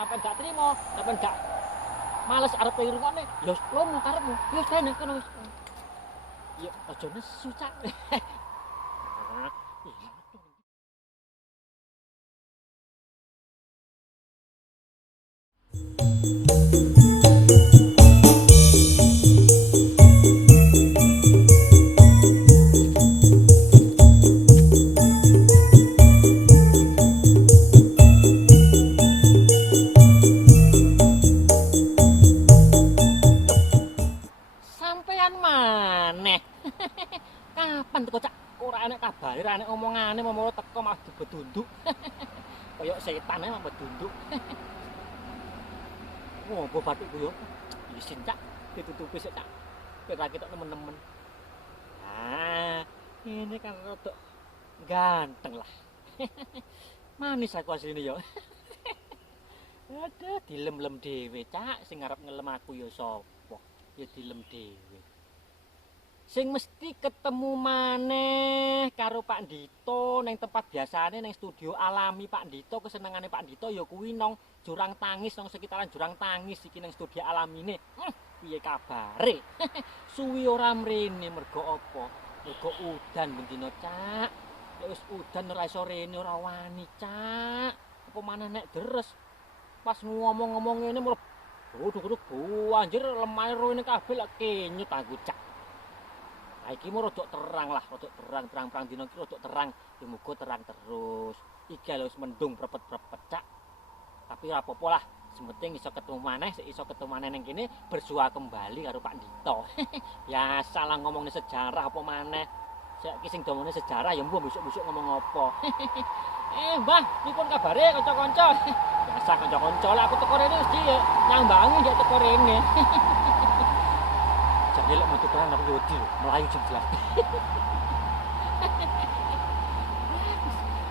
sampai gak terima, sampai gak males arep ngrungokne, ya lomo karepmu. Ya kene kono wis. Ya aja nesu cak. Sampean maneh. Kapan teko cak? Ora enek kabare, ora enek omongane, momoro teko malah dibedunduk. Kayak setan ae malah bedunduk. Ngopo bathukku yo? Isin cak, ditutupi sik cak. Kira ketok nemen-nemen. Ah, ini kan rada ganteng lah. Manis aku asline yo. Aduh, dilem-lem dhewe cak, sing arep ngelem aku yo sapa? Ya dilem dhewe. Sing mesti ketemu maneh karo Pak Dito ning tempat biasane ning studio alami Pak Dito. Kesenengane Pak Dito ya kuwi nang Jurang Tangis, nang sekitaran Jurang Tangis iki ning studio alamine. Piye kabare? Suwi ora mrene mergo apa? Mergo udan bendina cak. Nek wis udan ora iso rene ora wani cak. Apa maneh nek deres pas ngomong-ngomong ngene mlebu Waduh, anjir lemah rene kabeh lak kenyut aku cak. Nah iki mau rodok terang lah, rodok terang dina iki rodok terang. Ya muga terang terus. Iki lho wis mendung prepet-prepet cak. Tapi ora apa-apa lah, sementing iso ketemu maneh, iso ketemu maneh ning kene bersua kembali karo Pak Dito. Biasa lah ngomongin sejarah apa maneh. Saiki sing domone sejarah ya mbok besok-besok ngomong apa. Mbah, pripun kabare kanca-kanca? Biasa kanca-kanca lah aku teko rene mesti ya nyambangi ya teko rene. Jadi lek metu perang aku wedi lho, melayu jam 11.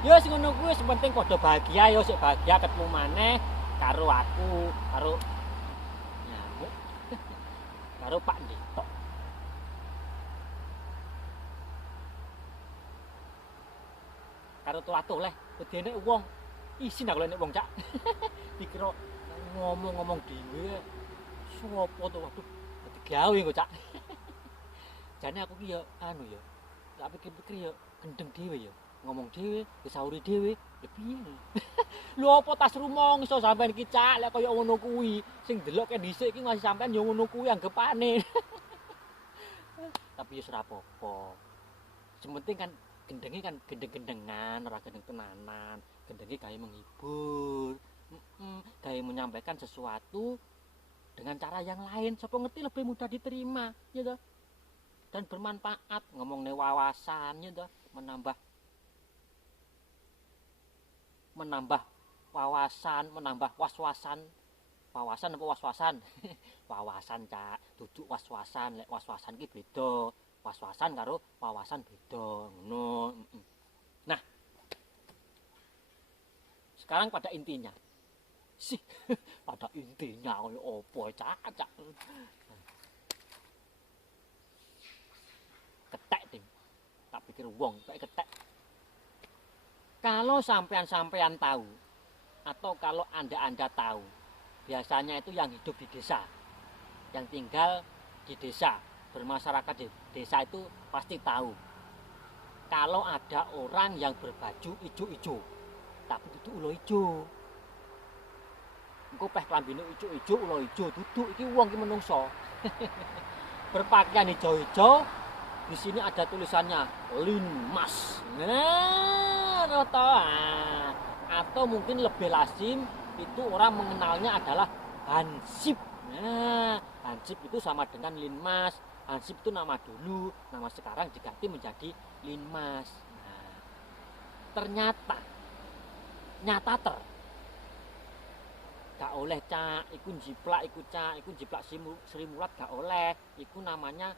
Yo sing ngono kuwi sing penting padha bahagia yo sik bahagia ketemu maneh karo aku, karo nyamuk. Karo Pak Dito. Karo tulah-tuleh gedene wong. Isin aku nek wong cak. Dikira ngomong-ngomong dhewe. Sopo to waduh. Dadi gawe kok cak. Jane aku ki ya anu ya. Tak pikir-pikir ya gendeng dhewe ya. Ngomong dhewe, disauri dhewe. Ya piye? Lho apa tas rumong iso sampean iki cak lek kaya ngono kuwi. Sing delok kan dhisik iki masih sampean ya ngono kuwi anggapane. Tapi ya ora apa-apa. Sementing kan gendenge kan gendeng-gendengan, ora gendeng tenanan. Gendenge gawe menghibur. Gawe menyampaikan sesuatu dengan cara yang lain. Sapa ngerti lebih mudah diterima, ya toh. Dan bermanfaat, ngomongne wawasan, ya toh, menambah wawasan, menambah was-wasan. Wawasan apa was-wasan? Wawasan cak, duduk was-wasan. Lek was-wasan ki beda. Was-wasan karo wawasan beda ngono. Nah, sekarang pada intinya. Sih, pada intinya kaya apa cak. Ketek tim. Tak pikir wong kayak ketek. Kalau sampean tahu atau kalau Anda tahu, biasanya itu yang hidup di desa, yang tinggal di desa, bermasyarakat di desa itu pasti tahu kalau ada orang yang berbaju ijo-ijo tapi duduk ulo ijo. Engko peh klambine ijo-ijo ulo ijo duduk iki wong iki menungso. Berpakaian ijo-ijo, di sini ada tulisannya Linmas. Nah, roto. Atau mungkin lebih lazim itu orang mengenalnya adalah Hansip. Nah, Hansip itu sama dengan Linmas. Hansip itu nama dulu, nama sekarang diganti menjadi Linmas. Nah, ternyata nyata gak oleh cak, iku jiplak iku cak, iku jiplak Sri Mulat gak oleh. Iku namanya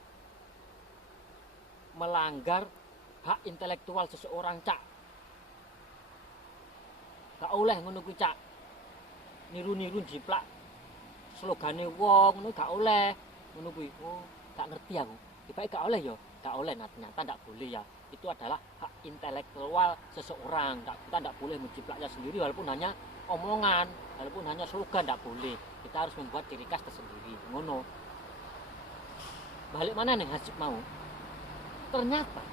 melanggar hak intelektual seseorang cak. Gak oleh ngono kuwi cak. Niru-niru jiplak slogane wong ngono gak oleh. Ngono kuwi. Oh, gak ngerti aku. Dipake gak oleh ya? Gak oleh, nah, ternyata gak boleh ya. Itu adalah hak intelektual seseorang. Kita gak boleh menjiplaknya sendiri walaupun hanya omongan, walaupun hanya slogan tidak boleh. Kita harus membuat ciri khas tersendiri. Ngono. Balik mana nih Hansip mau? Ternyata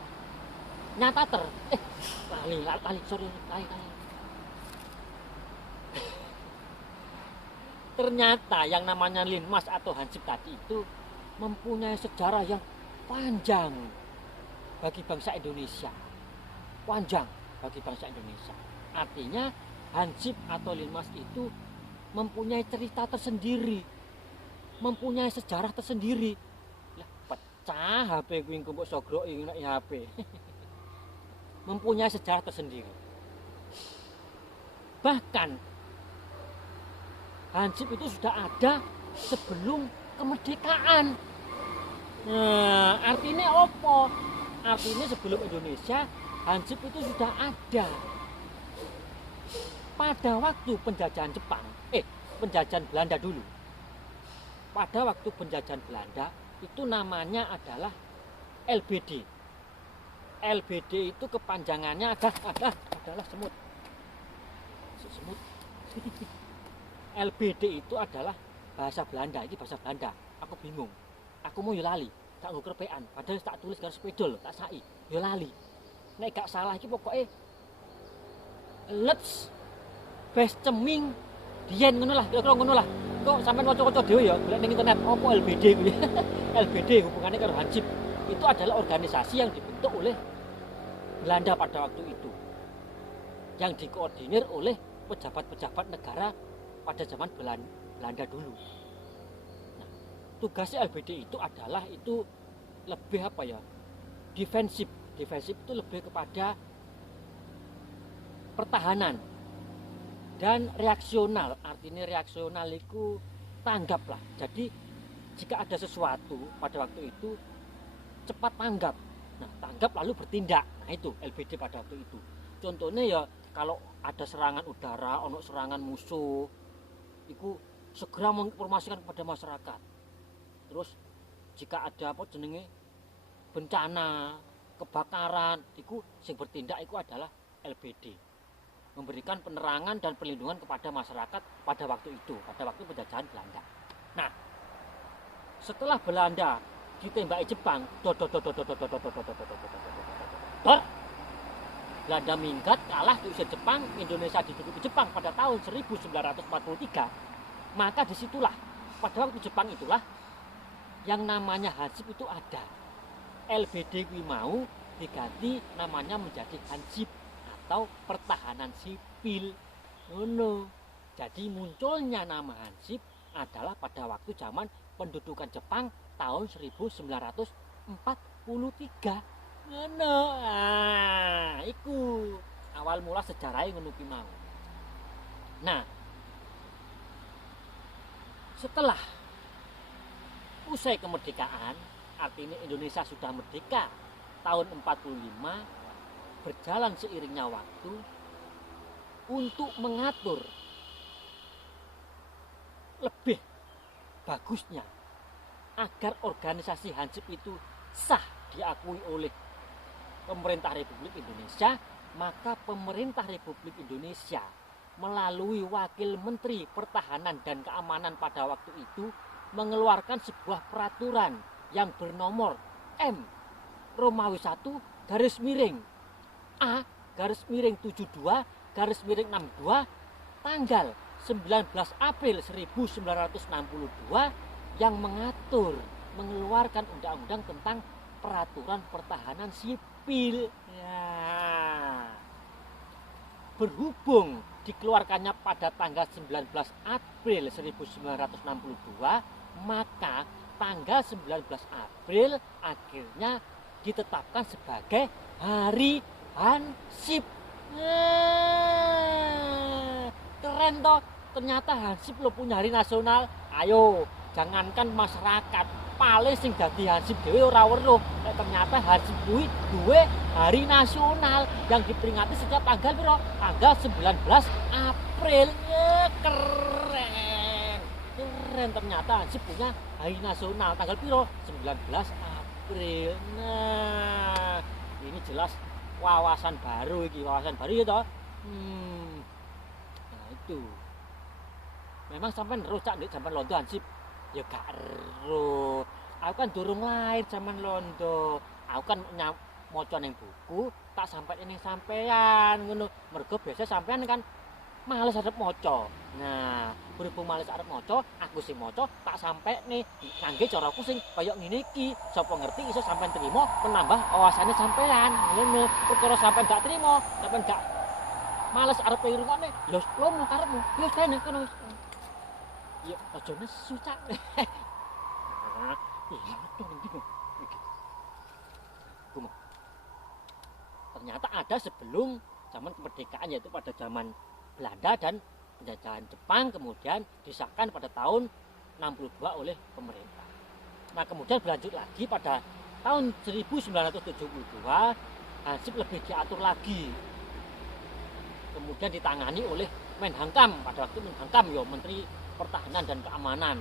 nyata lali sorry lali. Ternyata yang namanya Linmas atau Hansip tadi itu mempunyai sejarah yang panjang bagi bangsa Indonesia. Panjang bagi bangsa Indonesia. Artinya Hansip atau Linmas itu mempunyai cerita tersendiri, mempunyai sejarah tersendiri. Lah pecah HP kuwi engko mbok sogroki nek HP. Mempunyai sejarah tersendiri. Bahkan Hansip itu sudah ada sebelum kemerdekaan. Nah, artinya apa? Artinya sebelum Indonesia, Hansip itu sudah ada. Pada waktu penjajahan Jepang, penjajahan Belanda dulu. Pada waktu penjajahan Belanda, itu namanya adalah LBD. LBD itu kepanjangannya adalah semut. Semut. LBD itu adalah bahasa Belanda, ini bahasa Belanda. Aku bingung. Aku mau lali, tak nggo kerpean. Padahal tak tulis garis spidol, tak sai. Yo lali. Nek gak salah iki pokoke let's bes ceming diyen ngono lah, kira-kira ngono lah. Kok sampean waca-waca dhewe ya, golek ning internet apa LBD kuwi. LBD hubungannya karo Hansip. Itu adalah organisasi yang dibentuk oleh Belanda pada waktu itu. Yang dikoordinir oleh pejabat-pejabat negara pada zaman Belanda dulu. Nah, tugasnya LBD itu adalah itu lebih apa ya? Defensif. Defensif itu lebih kepada pertahanan dan reaksional. Artinya reaksional itu tanggap lah. Jadi jika ada sesuatu pada waktu itu cepat tanggap. Nah, tanggap lalu bertindak. Nah, itu LBD pada waktu itu. Contohnya ya kalau ada serangan udara, ono serangan musuh, itu segera menginformasikan kepada masyarakat. Terus jika ada apa jenenge bencana, kebakaran, itu yang bertindak itu adalah LBD. Memberikan penerangan dan perlindungan kepada masyarakat pada waktu itu, pada waktu penjajahan Belanda. Nah, setelah Belanda ditembaki Jepang, Belanda minggat, kalah diusir Jepang, Indonesia diduduki Jepang pada tahun 1943. Maka disitulah, pada waktu Jepang itulah, yang namanya Hansip itu ada. LBD kuwi mau diganti namanya menjadi Hansip atau pertahanan sipil. No. Jadi munculnya nama Hansip adalah pada waktu zaman pendudukan Jepang tahun 1943. Ngono. Ah, iku awal mula sejarahnya ngono ki mau. Nah, setelah usai kemerdekaan, artinya Indonesia sudah merdeka tahun 45, berjalan seiringnya waktu untuk mengatur lebih bagusnya agar organisasi Hansip itu sah diakui oleh pemerintah Republik Indonesia, maka pemerintah Republik Indonesia melalui Wakil Menteri Pertahanan dan Keamanan pada waktu itu mengeluarkan sebuah peraturan yang bernomor M Romawi 1 garis miring A garis miring 72 garis miring 62 tanggal 19 April 1962 yang mengeluarkan undang-undang tentang peraturan pertahanan sipil. Ya. Berhubung dikeluarkannya pada tanggal 19 April 1962, maka tanggal 19 April akhirnya ditetapkan sebagai Hari Hansip. Keren toh, ternyata Hansip lo punya hari nasional. Ayo, jangankan masyarakat, paling sing dadi Hansip dhewe ora weruh. Ternyata Hansip kuwi duwe hari nasional yang diperingati setiap tanggal piro? Tanggal 19 April. Keren. Keren ternyata Hansip punya hari nasional tanggal piro? 19 April. Nah, ini jelas wawasan baru iki, wawasan baru ya toh. Nah, itu. Memang sampean ero cak ndek zaman londo Hansip? Ya gak ero. Aku kan durung lahir zaman londo. Aku kan maca ning buku, tak sampai ning sampean ngono. Mergo biasa sampean kan males arep maca. Nah, berhubung males arep maca, aku sing maca tak sampai nih ngangge caraku sing kaya ngene iki. Sapa ngerti iso sampean trimo menambah wawasane sampean. Ngono. Perkara sampean gak trimo, sampean gak males arep ngrungokne, lho lomo karepmu. Wis kene kono wis. Ya aja nesu cak. Iya, betul ndi kok. Ternyata ada sebelum zaman kemerdekaan, yaitu pada zaman Belanda dan penjajahan Jepang, kemudian disahkan pada tahun 62 oleh pemerintah. Nah, kemudian berlanjut lagi pada tahun 1972, Hansip lebih diatur lagi. Kemudian ditangani oleh Menhankam, pada waktu Menhankam ya Menteri Pertahanan dan Keamanan,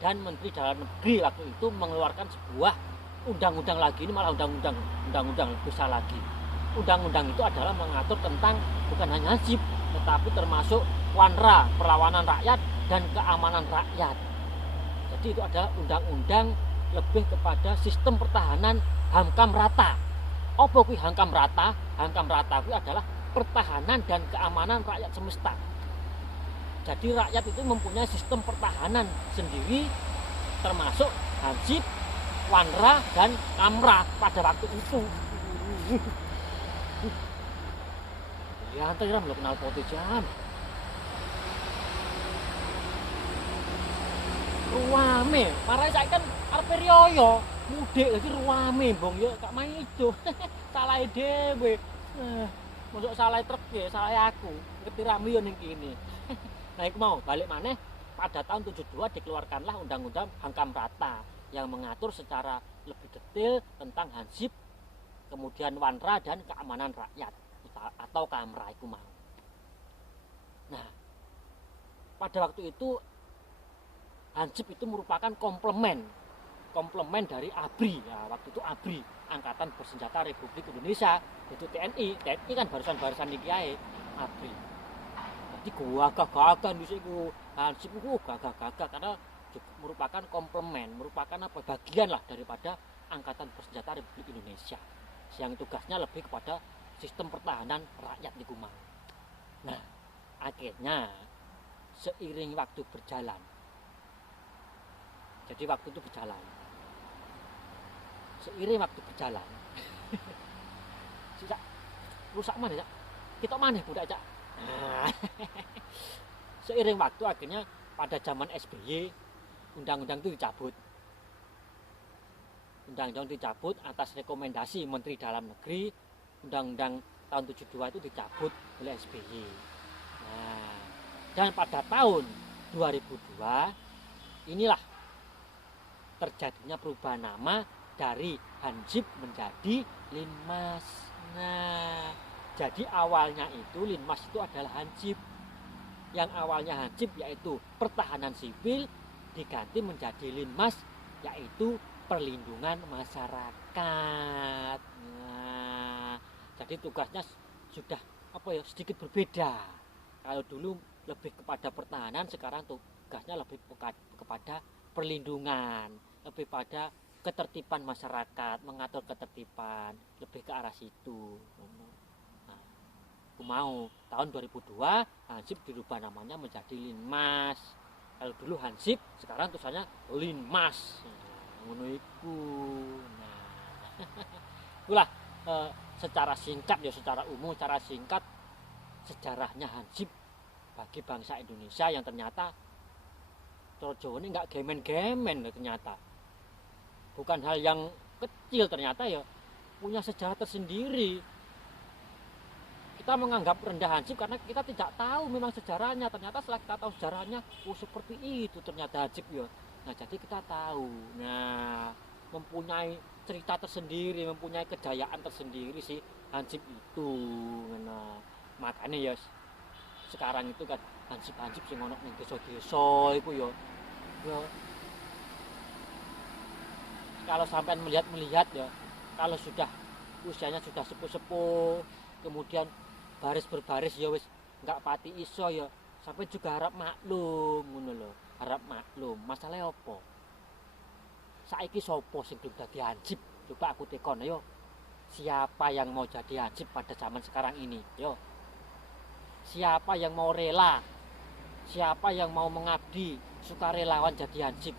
dan Menteri Dalam Negeri waktu itu mengeluarkan sebuah undang-undang lagi, ini malah undang-undang besar lagi. Undang-undang itu adalah mengatur tentang bukan hanya Hansip, tetapi termasuk Wanra, perlawanan rakyat, dan keamanan rakyat. Jadi itu adalah undang-undang lebih kepada sistem pertahanan Hamkam Rata. Apa kuwi Hamkam Rata? Hamkam Rata kuwi adalah pertahanan dan keamanan rakyat semesta. Jadi rakyat itu mempunyai sistem pertahanan sendiri, termasuk Hansip, Wanra, dan Kamra pada waktu itu. Ya, antar lo kenal foto jam. Ruame, marai saya kan arep riyo, mudik jadi ruame bong yo gak main ijo. Salah dhewe. Masuk salah truk ya, salah aku. Ngerti rame yo ning kene. Nah, iku mau balik maneh pada tahun 72 dikeluarkanlah undang-undang Hamkam Rata yang mengatur secara lebih detail tentang Hansip, kemudian Wanra, dan keamanan rakyat atau Kamra iku mau. Nah, pada waktu itu Hansip itu merupakan komplement dari ABRI. Ya, waktu itu ABRI, Angkatan Bersenjata Republik Indonesia, itu TNI. TNI kan barisan-barisan iki ae, ABRI. Jadi gagah-gagah disiku Hansip itu gagah-gagah karena merupakan komplement, merupakan apa bagian lah daripada Angkatan Bersenjata Republik Indonesia yang tugasnya lebih kepada sistem pertahanan rakyat di Kumau. Nah, akhirnya seiring waktu berjalan, jadi waktu itu berjalan, seiring waktu berjalan, Cak, rusak mana Cak? Kita mana budak Cak? Seiring waktu akhirnya pada zaman SBY undang-undang itu dicabut. Undang-undang dicabut atas rekomendasi Menteri Dalam Negeri. Undang-undang tahun 72 itu dicabut oleh SBY. Nah, dan pada tahun 2002 inilah terjadinya perubahan nama dari Hansip menjadi Linmas. Nah, jadi awalnya itu Linmas itu adalah Hansip. Yang awalnya Hansip yaitu pertahanan sipil diganti menjadi Linmas yaitu perlindungan masyarakat. Nah, jadi tugasnya sudah sedikit berbeda. Kalau dulu lebih kepada pertahanan, sekarang tugasnya lebih kepada perlindungan, lebih pada ketertiban masyarakat, mengatur ketertiban, lebih ke arah situ. Nah, aku mau tahun 2002 Hansip dirubah namanya menjadi Linmas. Kalau dulu Hansip, sekarang tulisannya Linmas. Ngono iku. Nah, itulah secara singkat ya, secara umum, secara singkat sejarahnya Hansip bagi bangsa Indonesia yang ternyata Jawa ini nggak gemen-gemen ternyata. Bukan hal yang kecil, ternyata ya punya sejarah tersendiri. Kita menganggap rendah Hansip karena kita tidak tahu memang sejarahnya. Ternyata setelah kita tahu sejarahnya, seperti itu ternyata Hansip ya. Nah, jadi kita tahu. Nah, mempunyai cerita tersendiri, mempunyai kejayaan tersendiri sih Hansip itu. Nah, makanya ya sekarang itu kan Hansip sing ono ning desa-desa iku ya. Ya kalau sampai melihat ya, kalau sudah usianya sudah sepuh-sepuh, kemudian baris berbaris ya wis enggak pati iso ya, sampai juga harap maklum ngono harap maklum. Masalahnya apa? Saiki sapa sing gelem dadi hansip? Coba aku tekon ayo. Siapa yang mau jadi hansip pada zaman sekarang ini? Yo. Siapa yang mau rela? Siapa yang mau mengabdi sukarelawan jadi hansip?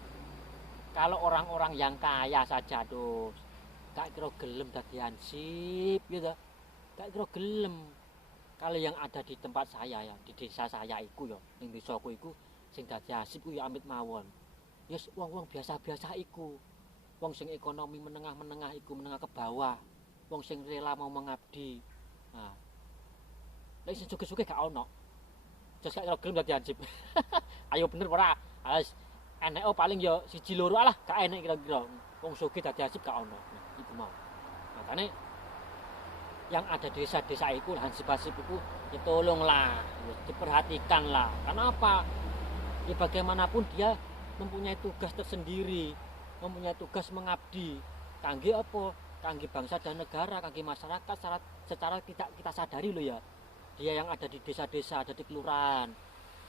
Kalau orang-orang yang kaya saja tuh gak kira gelem dadi hansip gitu. Gak kira gelem. Kalau yang ada di tempat saya ya, di desa saya iku ya, ning desaku iku sing dadi hansip ku ya amit mawon. Ya wong-wong biasa-biasa iku. Wong sing ekonomi menengah-menengah iku, menengah ke bawah. Wong sing rela mau mengabdi. Nah, lek sing sugih-sugih gak ono. Jos gak gelem dadi hansip. Ayo bener ora? Wis enek paling ya siji loro alah, gak enek kira-kira. Wong sugih dadi hansip gak ono. Nah, iku mau. Makane yang ada di desa-desa itu hansip-hansip itu ya tolonglah, ya diperhatikan lah. Karena apa? Ya bagaimanapun dia mempunyai tugas tersendiri, mempunyai tugas mengabdi. Kangge apa? Kangge bangsa dan negara, kangge masyarakat secara tidak kita sadari loh ya. Dia yang ada di desa-desa, ada di kelurahan.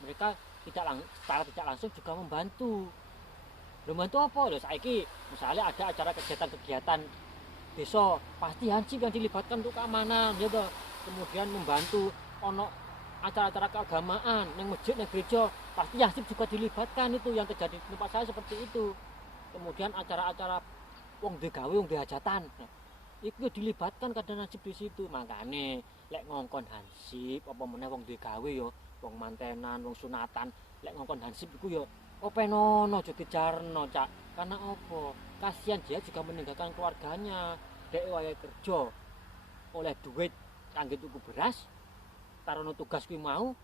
Mereka secara tidak langsung juga membantu. Membantu apa? Loh saiki misalnya ada acara kegiatan-kegiatan desa, pasti hansip yang dilibatkan untuk keamanan ya toh. Kemudian membantu ono acara-acara keagamaan yang masjid, yang gereja, pasti hansip juga dilibatkan. Itu yang terjadi di tempat saya seperti itu. Kemudian acara-acara wong digawe, wong dihajatan, nah, itu dilibatkan kadang hansip di situ. Makane lek ngongkon hansip apa meneh wong digawe yo, wong mantenan, wong sunatan, lek ngongkon hansip iku yo openono aja dijarno, Cak. Karena apa? Kasihan dia juga meninggalkan keluarganya. Dek wayahe kerja oleh duit kangge tuku beras, tarono tugas kuwi mau,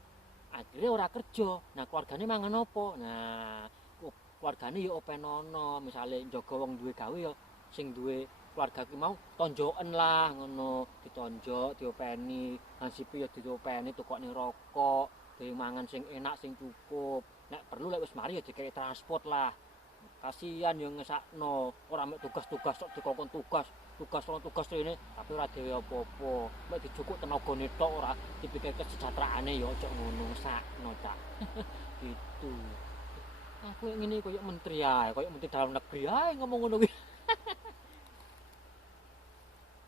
akhirnya ora kerja. Nah, keluargane mangan apa? Nah, keluargane ya openono, misale njaga wong duwe gawe ya sing duwe keluarga kuwi mau tonjoken lah ngono, ditonjok, diopeni, hansipe ya diopeni tukokne rokok, dhewe mangan sing enak sing cukup. Nek perlu lek wis mari ya dikei transport lah. Kasihan yang ngesakno, ora mek tugas-tugas sok dikongkon tugas rene tapi ora dhewe apa-apa. Mek dijukuk tenagane tok ora dipikir kesejahteraane ya aja ngono ngesakno, Cak. Gitu. Aku ngene koyo menteri ae, koyo menteri dalam negeri ae ngomong ngono kuwi.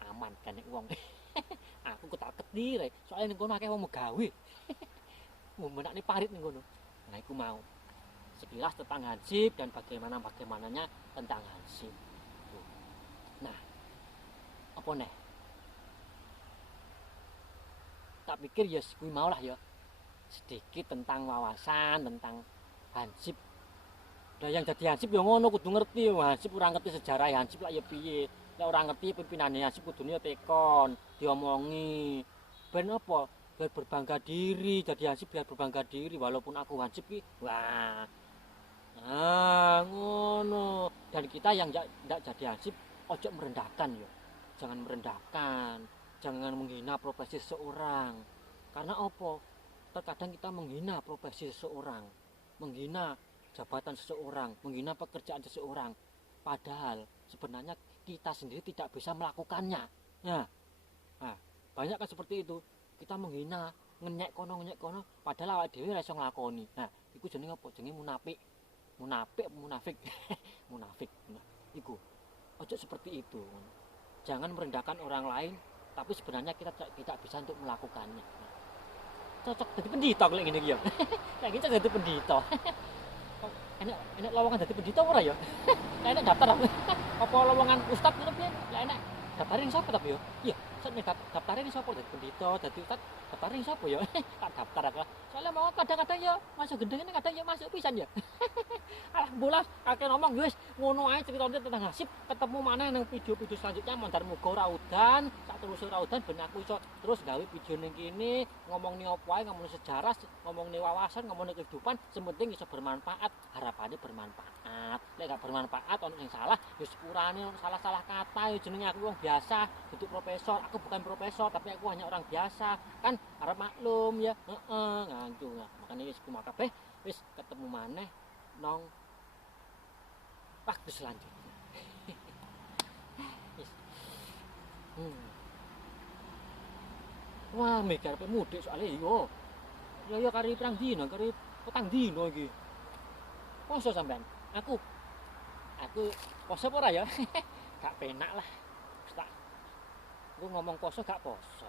Aman kan nek wong. Aku ketak-ketir ae, soalnya ning kono akeh wong megawe. Mau menakne parit ning kono. Nah, iku mau sekilas tentang hansip dan bagaimananya tentang hansip. Nah, apa nih? Tak pikir ya kuwi mau lah ya. Sedikit tentang wawasan tentang hansip. Lah yang jadi hansip ya ngono kudu ngerti, hansip ora ngerti sejarah hansip lah ya piye. Lek ora ngerti pimpinane hansip kudune tekon, diomongi. Ben apa? Biar berbangga diri, jadi hansip biar berbangga diri walaupun aku hansip ki. Wah, nah, ngono. Dan kita yang tidak jadi hansip, ojo merendahkan ya. Jangan merendahkan, jangan menghina profesi seseorang. Karena apa? Terkadang kita menghina profesi seseorang, menghina jabatan seseorang, menghina pekerjaan seseorang. Padahal sebenarnya kita sendiri tidak bisa melakukannya. Nah, banyak kan seperti itu. Kita menghina, ngenyek kono, padahal awake dhewe ora iso nglakoni. Nah, iku jenenge apa? Jenenge munafik. Munafik. Munafik. Nah, iku. Ojo seperti itu. Jangan merendahkan orang lain, tapi sebenarnya kita tidak bisa untuk melakukannya. Nah, cocok jadi pendeta kalau ngene iki ya. Kayak gitu jadi pendeta. Enak lowongan jadi pendeta ora ya? Enak daftar apa lowongan ustaz ngono piye? Lah enak daftarin sapa tapi yo? Iya, sak daftarin sapa dadi pendeta, dadi ustaz, daftarin sapa yo? Tak daftar aku. Soalnya mau kadang-kadang ya masuk gendeng ini kadang ya masuk pisan ya. Alah bolas akeh ngomong wis ngono ae ceritane tentang hansip, ketemu mana nang video-video selanjutnya mondar muga ora udan, sak terus ora udan ben aku iso terus gawe video ning kene ngomongni opo ae, ngomongni sejarah, ngomongni wawasan, ngomongni kehidupan, sementing iso bermanfaat, harapannya bermanfaat. Lek gak bermanfaat ono sing salah, ya sepurane salah-salah kata ya jenenge aku wong biasa, duduk profesor, aku bukan profesor tapi aku hanya orang biasa. Kan harap maklum ya. Heeh, ngantu. Nah, makane wis kumaha kabeh, wis ketemu maneh nong waktu selanjutnya. Wah, mikir pe mudik soalnya yo. Ya kari pirang dina, kari petang dina iki. Poso sampean. Aku poso apa ora ya? Gak penak lah. Wis tak aku ngomong poso gak poso.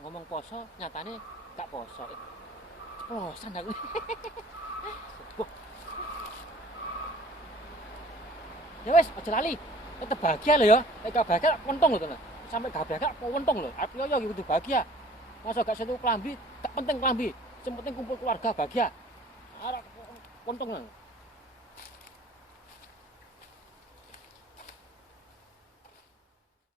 Ngomong poso nyatane gak poso. Ceplosan aku. Wah, ya wis aja lali. Tetep bahagia lho ya. Nek gak bahagia untung lho tenan. Sampai gak bahagia kok untung lho. Arep yo kudu bahagia. Masa gak sentuh klambi, gak penting klambi. Sing penting kumpul keluarga bahagia. Arep untung nang.